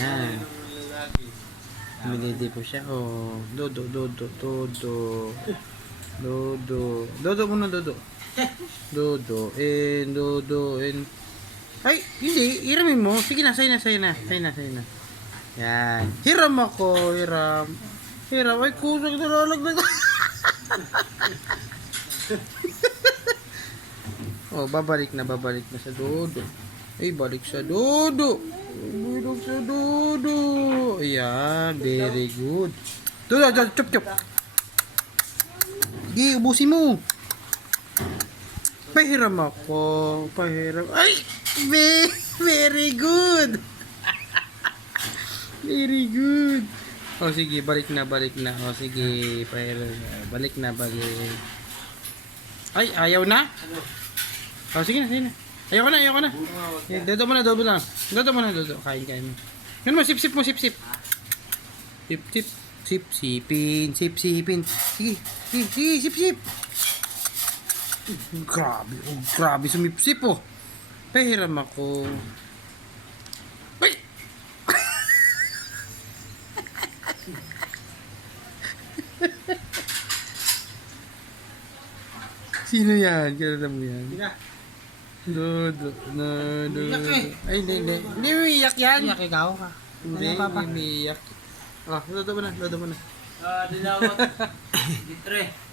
Yan. Humilidi po siya. Oh, dodo, dodo, dodo. Dodo. Dodo muna, dodo. Dodo, in. Ay, hindi. Hiramin mo. Sige na, sa'yo na, sa'yo na. Sa'yo na, sa'yo na. Yan. Hiram ako, hiram. Hiram. Ay, kusag na lalagdag. Oh, babalik na sa dodo. Ay, balik sa dodo. Balik sa dodo. Ayan, very good. Dodo, dodo, chup, chup. Sige, ubusin mo. Pahiram ako. Pahiram. Ay, very good. Very good. Oh, sige, balik na. Oh, sige, pahiram. Balik na. Ay, ayaw na? Oh, sige na. Ayoko na. Dodo mo na. Dodo. Kain mo. Yan mo, sip mo. Sip. Sipin. Sige, sip. Grabe, sumipsip oh. Pahiram ako. Ay! Sino yan? Kilala mo yan? Dodo. Ay, hindi. Hindi umiiyak yan. Iyak ikaw ka. Hindi umiiyak. Ah, dodo mo na. Dinawat. Ditre.